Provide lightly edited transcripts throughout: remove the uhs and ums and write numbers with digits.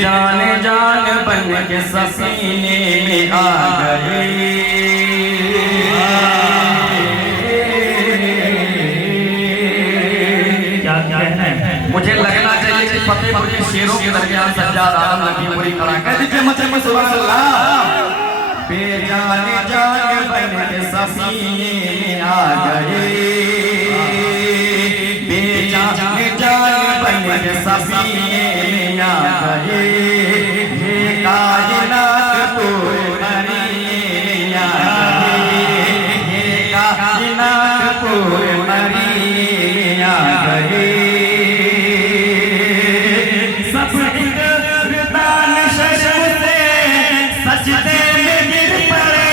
जान जान बन के सफीने में आ गए। क्या कहना है? मुझे लगना चाहिए कि फतेहपुर के शेरों के दरमियान सज्जाद आलम लखीमपुरी खड़ा कह दीजिए मतलब सुभान अल्लाह। बेजान जान बन के सफीने में आ गए, बेजान जान बन के सफीने में आ गए, ये कायनात पूरे मरीने आ गए, ये कायनात पूरे मरीने आ गए। सब इक़रार शर्म से सजदे में गिर पड़े,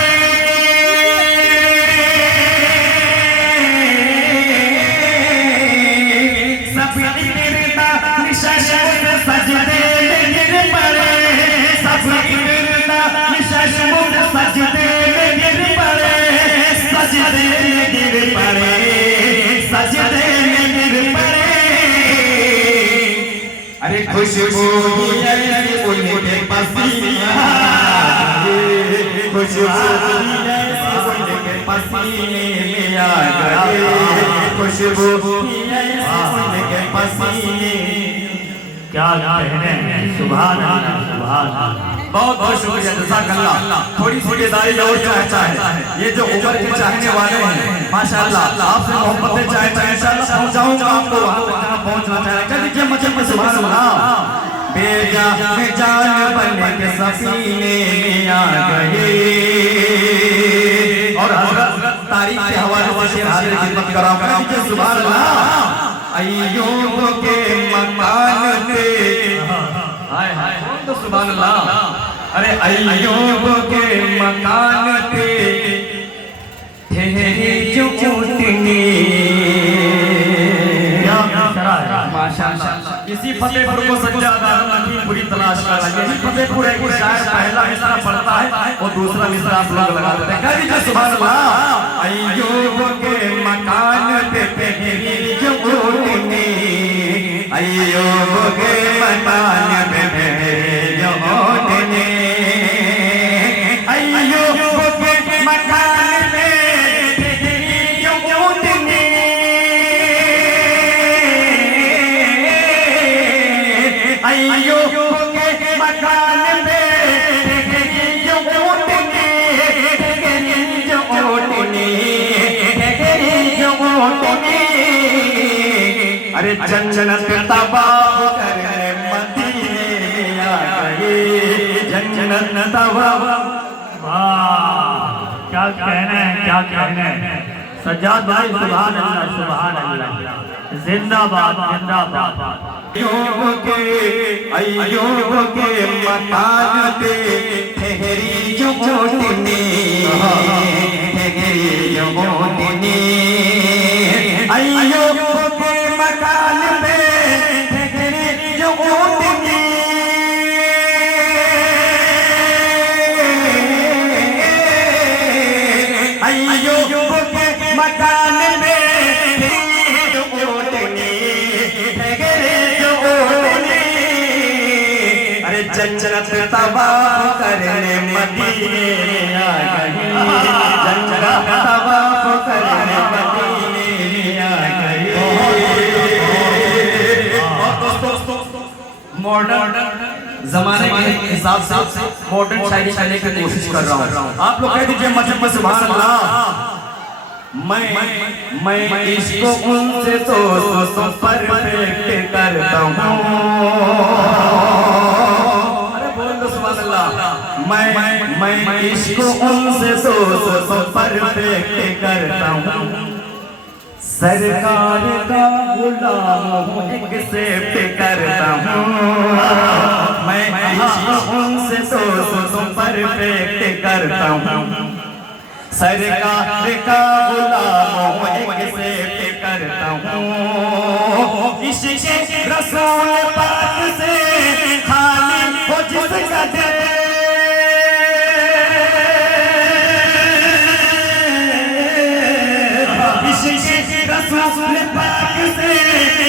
सब इक़रार शर्म से सजदे में गिर पड़े, सब इक़रार शर्म से सजदे में गिर पड़े, सजदे में गिर पड़े, सजदे में गिर पड़े। अरे खुशबू उनके पसीने, खुशबू उनके पसीने में आ गए, खुशबू उनके पसीने। क्या कहने, सुभान अल्लाह सुभान अल्लाह। बहुत बहुत शुक्रिया, जज़ाकल्लाह। थोड़ी सी बेदारी और चाहता है, ये जो ऊपर के चाहने वाले हैं माशाअल्लाह, आपसे मोहब्बतें चाहता है, इंशाअल्लाह पहुंचाऊंगा आपको वहां तक जहां पहुंचना चाहता है। दीजिए मुझे सुभान अल्लाह। बेजान जान बन के सफीने में आ गए। और हज़रत तारीख के हवाले से शेर हाजिर खिदमत कराऊं, दीजिए सुभान अल्लाह। अय्यूब के मकान पे, हाय हाय तो सुभान अल्लाह। अरे अय्यूब के मकान पे ठहरी जो ऊँटनी, माशाअल्लाह। इसी फतेहपुर को सज्जाद आलम लखीमपुरी तलाश कर रहा है। यही फतेहपुर है कि शायर पहला मिसरा पढ़ता है और दूसरा मिसरा आप लोग लगा देते हैं। कह दीजिए सुभान अल्लाह। अय्यूब के मकान पे ठहरी जो ऊँटनी, अय्यूब के मकान पे ठहरी जो ऊँटनी, अय्यूब के मकान पे ठहरी जो ऊँटनी, अय्यूब के मकान पे ठहरी जो ऊँटनी, ठहरी जो ऊँटनी, ठहरी जो ऊँटनी। अरे जन्नत तवाफ करने मदीने में आ गए, जन्नत तवाफ। वाह क्या कहना है, क्या कहना है। सज्जाद भाई सुभान अल्लाह सुभान अल्लाह, जिंदाबाद जिंदाबाद। अय्यूब के मकान पे ठहरी जो ऊँटनी, ठहरी जो ऊँटनी, अय्यूब के मकान पे ठहरी जो ऊँटनी, अय्यूब के मकान पे ठहरी जो ऊँटनी, ठहरी जो ऊँटनी। अरे जन्नत तवाफ करने मदीने में आ गई, जन्नत तवाफ करने मदीने में आ गई। और दोस्तों मॉडर्न जमाने के हिसाब से मॉडर्न शायरी करने की कोशिश कर रहा हूँ। आप लोग कह दीजिए मतलब सुभान अल्लाह। मैं इसको उनसे तो परफेक्ट करता हूँ, अरे बोल दो सुभान अल्लाह। मैं इसको उनसे तो परफेक्ट करता हूँ, सरकार का गुलाम हूँ एक्सेप्ट करता हूँ, मैं इसको उनसे तो परफेक्ट करता हूँ, सरकार का गुलाम हूँ एक्सेप्ट करता हूँ। इश्क़ रसूल पाक से खाली हो जिसका दिल, इश्क़ रसूल पाक से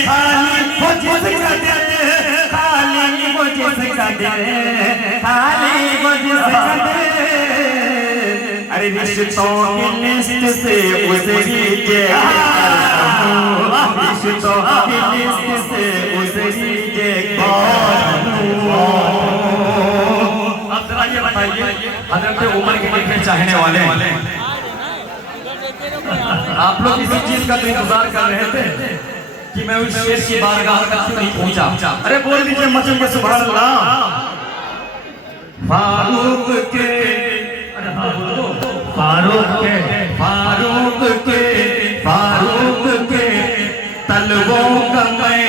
खाली हो जिसका दिल, खाली हो जिसका का दिल खाली मुझसे दिल अरे रिश्तों की लिस्ट से उसे रिजेक्ट रिश्तों की लिस्ट से उसे रिजेक्ट अब जरा ये बताइए हज़रत उमर के कितने चाहने वाले आप लोग इसी चीज का इंतजार कर रहे थे कि मैं उस शेर की बारगाह तक क्यों नहीं पहुंचा। अरे बोल दीजिए मचल के सुभान अल्लाह। फारूक के फारूक के फारूक के फारूक के तलवों का मैं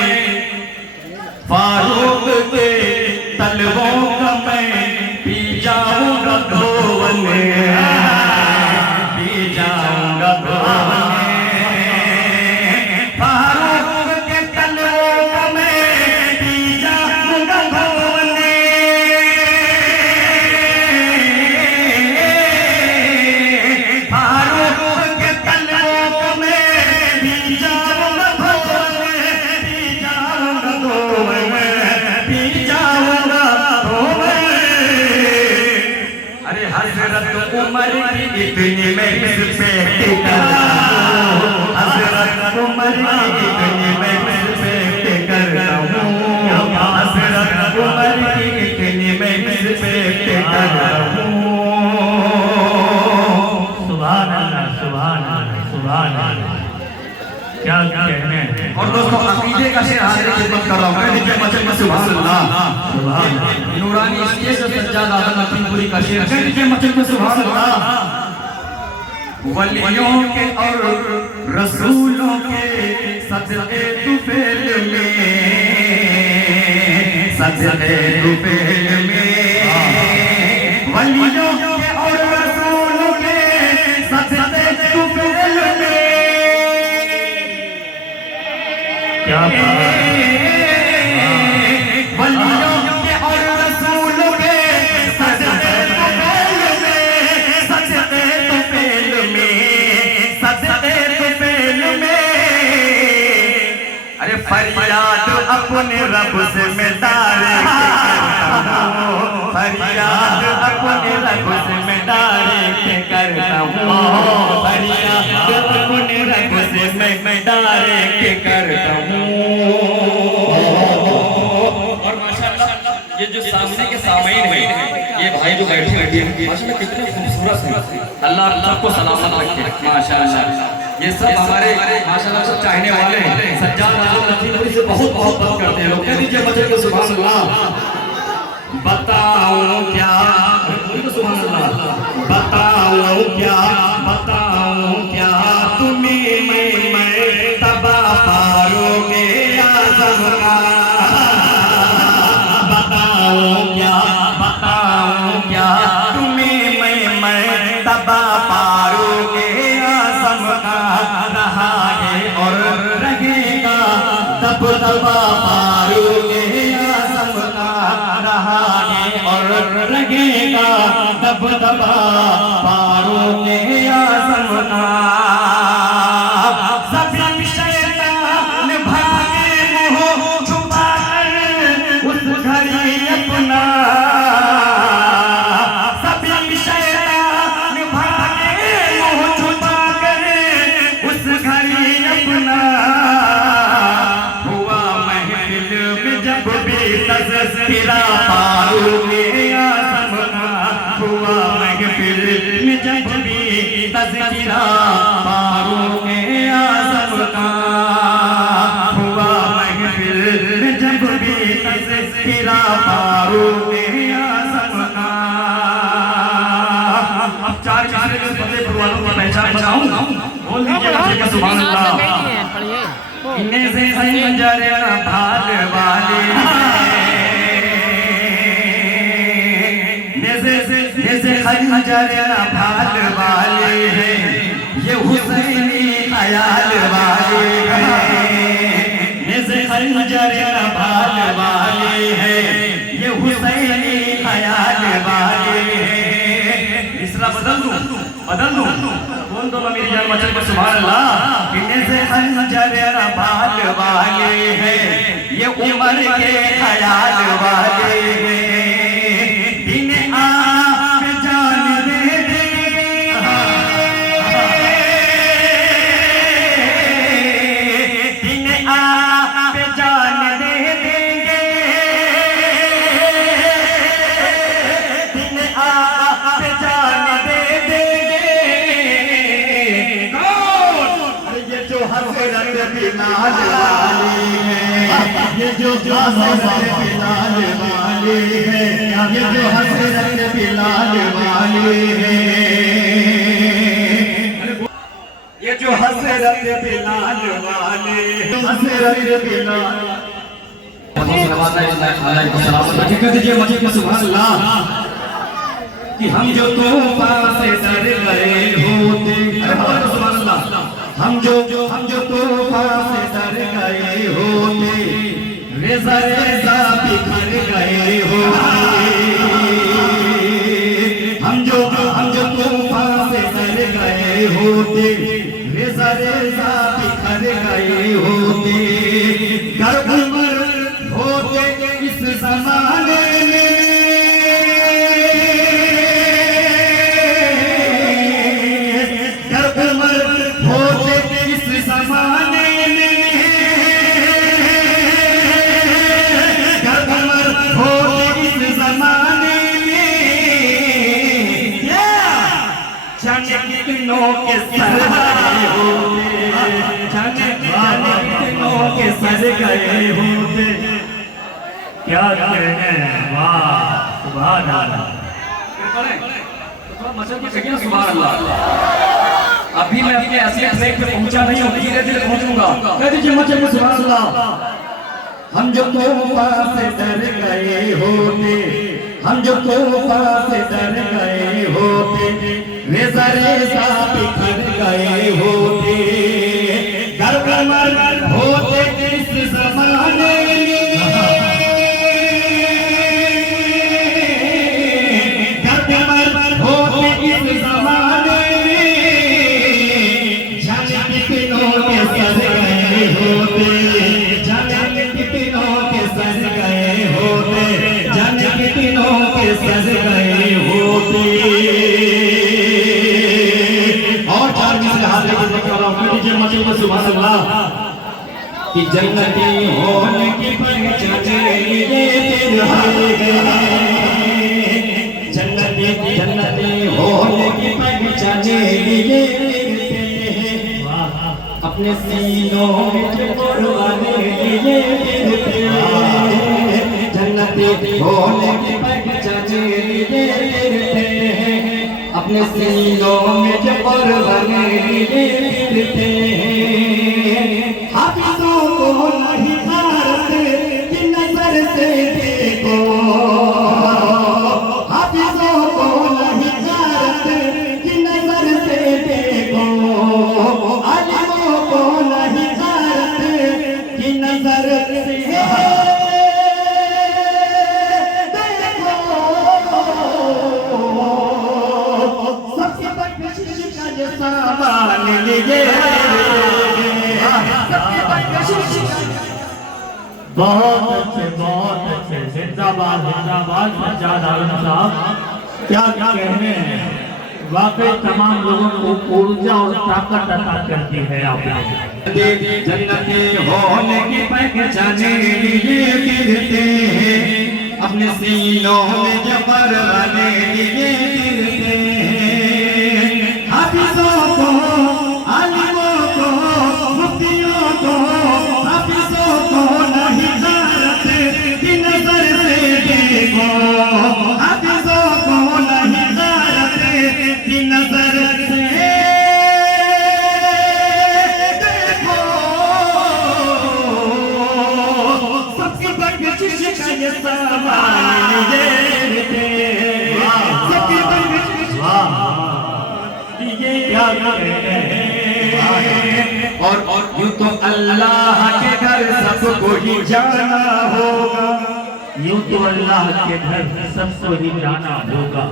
फारूक के तलवों का मैं पी जाऊंगा धोवन पी जाऊंगा धोवन फारूक के तलवों का मैं पी जाऊंगा धोवन फारूक के तलवों का मैं पी जाऊंगा धोवन पी जाऊंगा धोवन पी जाऊंगा धोवन अरे हज़रत उमर की इतनी मैं रिस्पेक्ट करता हूँ हज़रत उमर की इतनी मैं रिस्पेक्ट करता हूँ हज़रत उमर की इतनी मैं रिस्पेक्ट करता हूँ सुभान अल्लाह सुभान अल्लाह सुभान अल्लाह क्या कहने और दोस्तों अकीदे का शेर हाजिर खिदमत कर रहा हूं मैं नीचे मचल में सुभान अल्लाह सुभान नूरानी स्टेज से सज्जाद आदम लखीमपुरी का शेर मैं नीचे मचल में सुभान अल्लाह वलियों के और रसूलों के सदके तू फेल में सदके तू फेल में वलियों के और रसूलों के सदके तू फेल में क्या वलियों के और रसूलों के सदके तू फेल में सदके तू फेल में सदके तू फेल में अरे फरियाद अपने रब से मैं डायरेक्ट फरियाद अपने रब से मैं डायरेक्ट करता हूँ फरियाद अपने रब से मैं डायरेक्ट करता हूँ और माशाअल्लाह ये जो सामने के सामईन हैं ये भाई जो बैठे हैं माशाअल्लाह कितने खूबसूरत हैं अल्लाह सबको सलामत रखे माशाअल्लाह ये सब हमारे माशाअल्लाह सब चाहने वाले हैं सज्जाद आदम लखीमपुरी से बहुत मोहब्बत करते हैं लोग कह दीजिए मचल के सुभान अल्लाह बताओ क्या सुभान अल्लाह बताओ क्या तुम्हें मैं तबा फारूक आज़म का बताओ क्या तुम्हें मैं तबा फारूक आज़म का रहा है और रहेगा तब तबा फारूक आज़म का रहा है और रहेगा तब तबा फारूक आज़म का सभी शैतान भागे मुँह छुपा कर उस घड़ी अपना सभी शैतान भागे मुँह छुपा कर उस घड़ी अपना हुआ महफिल में जब भी तज़किरा फारूक आज़म का हुआ महफिल में जब भी तज़किरा फारूक आज़म का हुआ महफिल में जब भी तज़किरा फारूक आज़म का अब चार चार बदले वालों की पहचान बताऊं बोल दीजिए बच्चे का सुभान अल्लाह इन्हें से संजर भाग वाले जैसे खंजर भाग वाले हैं ये हुसैनी ख्याल वाले हैं जैसे खंजर भाग वाले हैं ये हुसैनी ख्याल वाले हैं। इसरा बदल दूं सुन दो मेरी जान मचल को सुभान अल्लाह। इन्हें से खंजर बाल वाले हैं, ये उम्र के ख्याल वाले हैं, इन्हें आप जान दे दे, इन्हें आप जान दे देंगे, इन्हें आप जान दे देंगे। ये जो हज़रत बिलाल वाले हैं, ये जो हज़रत बिलाल वाले हैं, ये जो हज़रत बिलाल वाले हैं, ये जो हज़रत बिलाल वाले, हज़रत बिलाल। कह दीजिए मजीद में सुभान अल्लाह कि हम जो तूफान से डर गए होते, सुभान अल्लाह, हम जो तूफान से डर गए होते, रेज़ा रेज़ा बिखर गए होते, हम जो तूफान से डर गए होते, रेज़ा रेज़ा बिखर गए होते, गर्भमर होते इस ज़माने में, गर्भमर होते इस ज़माने में, गर्भमर होते इस ज़माने में, जाने कितनों के सर गए होते, जाने कितनों के सर गए होते। क्या कहने, वाह सुभान अल्लाह। थोड़ा मचल के कहिए सुभान अल्लाह। अभी मैं अपने असली ट्रैक पे पहुंचा नहीं हूं, धीरे धीरे पहुंचूंगा। कह दीजिए मचल में सुभान अल्लाह। हम जो तूफान से डर गए होते, हम जो तूफान से डर गए होते, रेज़ा रेज़ा बिखर गए होते, गर्भमर होते इस ज़माने में, गर्भमर होते इस ज़माने में, जाने कितनों के सर गए होते, जाने कितनों के सर गए होते, जाने कितनों के सर गए होते। और चार मिसरे हाथ लेकर कर रहा हूँ, कीजिए मचल में सुभान अल्लाह कि जन्नती होने की पहचान ये तेरे जन्नती जन्नती होने की पहचान ये अपने सीनों में जो कुर्बानी ये तेरे जन्नती होने की पहचान ये तेरे अपने सीनों में जो कुर्बानी ये तेरे हाफिज़ों को नहीं मारते कि नजर से देखो, हाफिज़ों को नहीं मारते कि नजर से देखो, आलिमों को नहीं मारते कि नजर से देखो, सबसे बड़ी का जो सामान लिए बहुत अच्छे जिंदाबाद जिंदाबाद सज्जाद आलम साहब। क्या कहने हैं, वाकई तमाम लोगों को ऊर्जा और ताकत अता करती है आपने। जन्नती होने की पहचान ये गिरते हैं, अपने सीनों में जबर वाले ये गिरते हैं, हाफिज़ों को आलिमों को मुफ्तियों को, हाफिज़ों को नहीं मारते कि नजर से देखो, हाफिज़ों को नहीं मारते कि नजर से देखो, सबकी बख्शिश का ये सामान ये सबकी बख्शिश ये क्या कहते हैं। और यूं तो अल्लाह के घर सबको ही जाना होगा, यूं तो अल्लाह के घर सबको ही जाना होगा।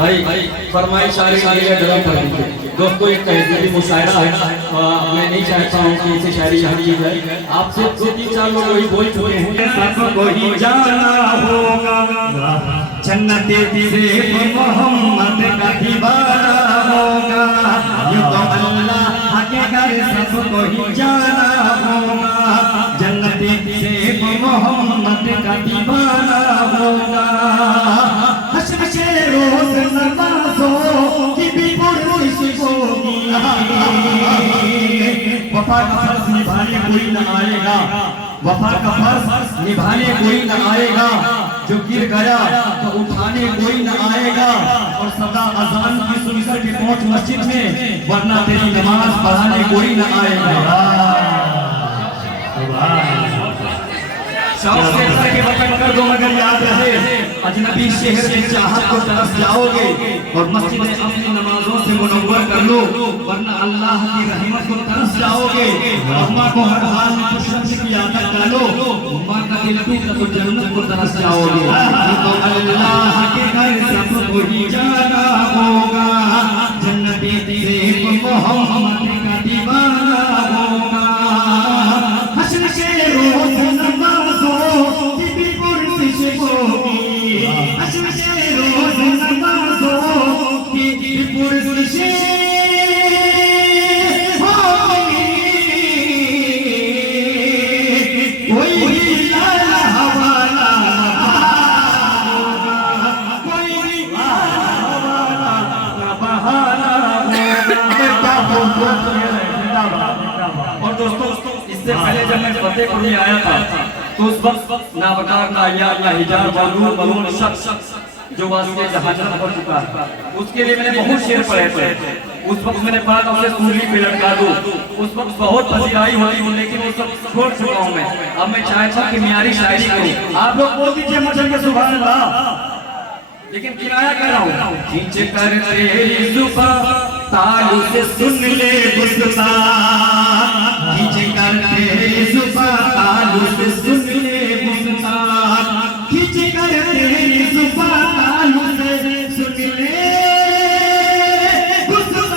भाई फरमाइश आ रही है ड्रम कर दीजिए। दोस्तों एक तहजीबी मुशायरा है, मैं नहीं चाहता हूँ कि इसे शायरी यहाँ की जाए। आपसे 2-3-4 लोग वही बोल चुके हैं। सबको ही जाना होगा जन्नत से मोहम्मद का दीवाना होगा। यूं तो अल्लाह के घर सबको ही जाना होगा जन्नत से मोहम्मद का दीवाना होगा। रोज नमाज़ों की भी पुरस्कार होगी। वफा का फर्ज निभाने कोई न आएगा, वफा का फर्ज निभाने कोई न आएगा। जो गिर गया तो उठाने कोई न आएगा। और सदा अजान की सुनकर के पहुंच मस्जिद में, वरना तेरी नमाज पढ़ाने कोई न आएगा। शौक से करके वतन कर दो मगर याद रहे, अजनबी शहर की चाहत को तरफ जाओगे। और मस्जिद में अपनी नमाजों से मुनव्वर कर लो, वरना अल्लाह की रहमत को तरफ जाओगे। अम्मा को हर हाल में खुशनुदी की आदत डालो, अम्मा का दिल टूटा तो जन्नत को तरफ जाओगे। तो अल्लाह के घर सबको ही जाना होगा जन्नत से मोहम्मद का दीवाना होगा। हश्र के रोज नमाज़ों की भी पुरस्कार होगी। हश्र के रोज नमाज़ों की भी पुरस्कार होगी। कोई लाला हवाला होगा, कोई हवाला बहाना होगा। और दोस्तों इससे पहले जब मैं फतेहपुर में आया था तो उस वक्त नाबकार नायाब या हिजाब मलून शख्स जो वास्ते जहां पड़ चुका है, उसके लिए मैंने बहुत शेर पढ़े थे। उस वक्त मैंने पढ़ा था उसे सूली पे लटका दो। उस वक्त बहुत पसीराई हुई थी, लेकिन वो सब छोड़ चुका हूं मैं। अब मैं चाहता हूं कि म्यारी शायरी करूं। आप लोग बोल दीजिए मचल के सुभान अल्लाह। लेकिन किराया कर रहा हूं। खींच कर तेरी जुबां तालू से सुन ले गुस्तान, खींच कर तेरी जुबां तालू से सुन ले गुस्तान, खींच कर तेरी जुबां तालू से सुन ले गुस्तान।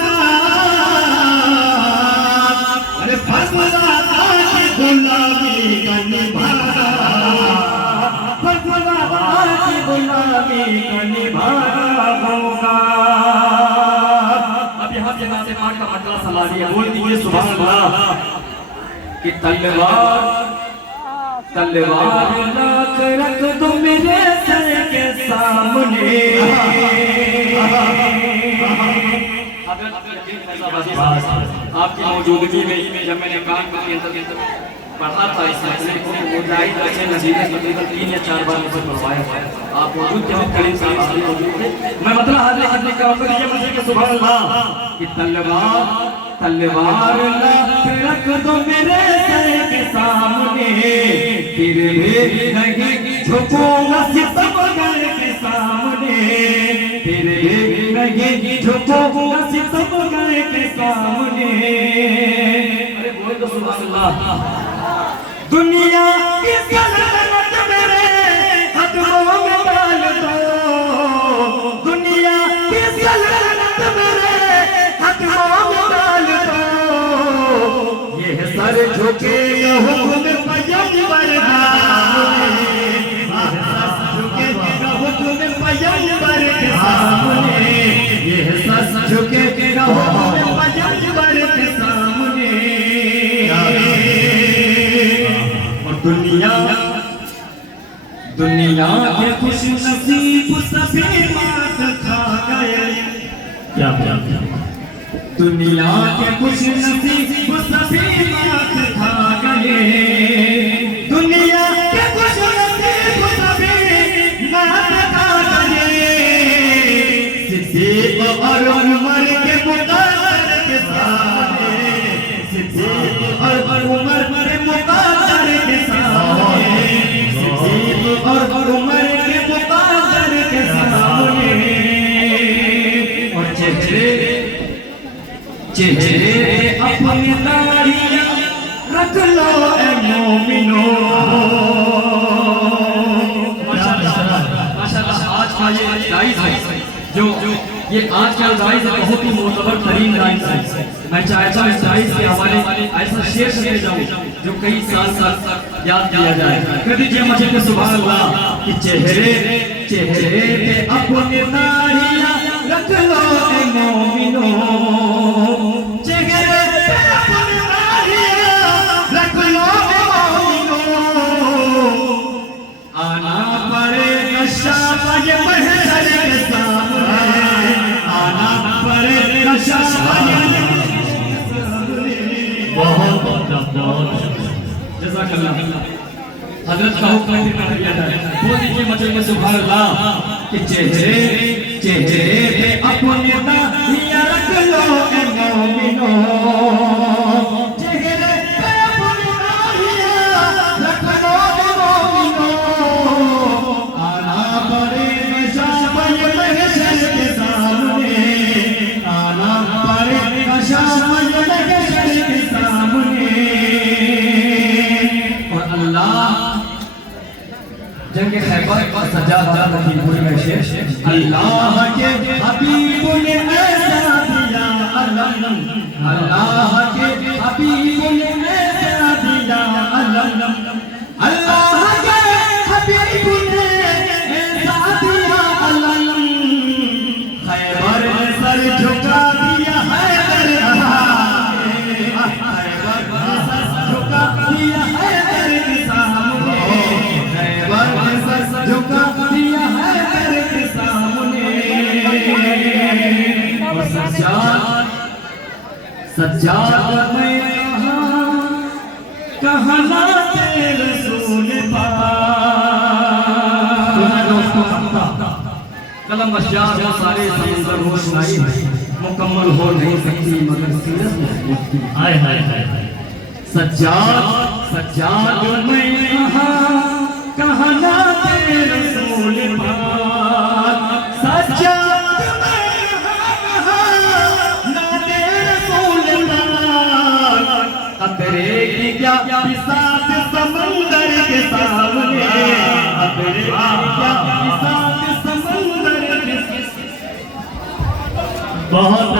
अरे फसला की गुलामी का निभाना, फसला की गुलामी का निभाना होगा। से पाठ का मतलब समा दिया। बोल दीजिए सुभान अल्लाह। कि तलवार लाख रख दो मेरे सर के सामने। आपकी मौजूदगी में जब मैंने कान के अंदर पढ़ा था इस मसले को, वो जाहिर अच्छे नजीर तकरीबन 3 या 4 बार मुझे पढ़वाया था। आप मौजूद थे, करीम साहब मौजूद थे। मैं मतलब हाजिर कराऊंगा ये मुझे कि सुभान अल्लाह। कि तलवार लाख रख दो मेरे सर के सामने, फिर भी नहीं झुकूंगा सितमगर के सामने, फिर भी नहीं झुकूंगा सितमगर के सामने। अरे बोल दो सुभान अल्लाह। दुनिया की सल्तनत मेरे कदमों में डाल दो, दुनिया की सल्तनत मेरे कदमों में डाल दो। ये सर झुके हुक्म पैगंबर के सामने, ये सर झुके हुक्म पैगंबर के सामने। दुनिया के खुश नसीब सभी मात खा गए। क्या दुनिया के खुश नसीब सभी मात खा गए। दुनिया के खुश नसीब सभी मात खा गए। सिद्दीक और उमर के मुक़द्दर के सामने, सिद्दीक और उमर के मुक़द्दर के सामने, सिद्दीक और उमर के मुक़द्दर के सामने। और चेहरे अपनी दाढ़ियाँ रख लो ए मोमिनो। माशाल्लाह आज का ये 22 है जो माशाल्लाह गाइस बहुत ही मोतबर तरीन गाइस है। मैं चाहता हूं इस गाइस के हवाले ऐसा शेर सुने जाऊं जो कई साल तक याद किया जाए। कह दीजिए मुझे कि सुभान अल्लाह कि चेहरे पे अपने दाढ़ियां रख लो ए मोमिनो, चेहरे पे अपने दाढ़ियां रख लो ए मोमिनो, आना पड़ेगा शाबाश महशर के सामने, आना पड़ेगा शाबाश बहुत जज़ाकल्लाह। हजरत का हुक्म फिर दिया जाए। बोल दीजिए मचे में सुभान अल्लाह कि चेहरे पे अपने दाढ़ियां रख लो ए मोमिनो, चेहरे पे अपने दाढ़ियां रख लो ए मोमिनो, आना पड़ेगा शाबाश महशर के सामने, आना पड़ेगा शाबाश महशर के सामने। और अल्लाह जंग खैबर का सजा वाला लखीमपुर में शेर अल्लाह के हबीब ने ऐसा दिया अलम, अल्लाह के हबीब ने ऐसा दिया अलम, अल्लाह के हबीब ने ऐसा दिया अलम, खैबर में सर झुका दिया हैदर, खैबर में सर झुका दिया हैदर के सामने, खैबर में सर झुका दिया हैदर के सामने। और सज्जाद में कहाँ लाते रसूल कलम बशार वो सारे समंदर रोशनाई मुकम्मल हो नहीं सकती मगर सीरत में हाय हाय हाय। सज्जाद में कहाँ लाते रसूल पाक, सज्जाद में लाते रसूल पाक, खतरे की क्या बिसात समंदर के सामने, खतरे की क्या बिसात समंदर के बहुत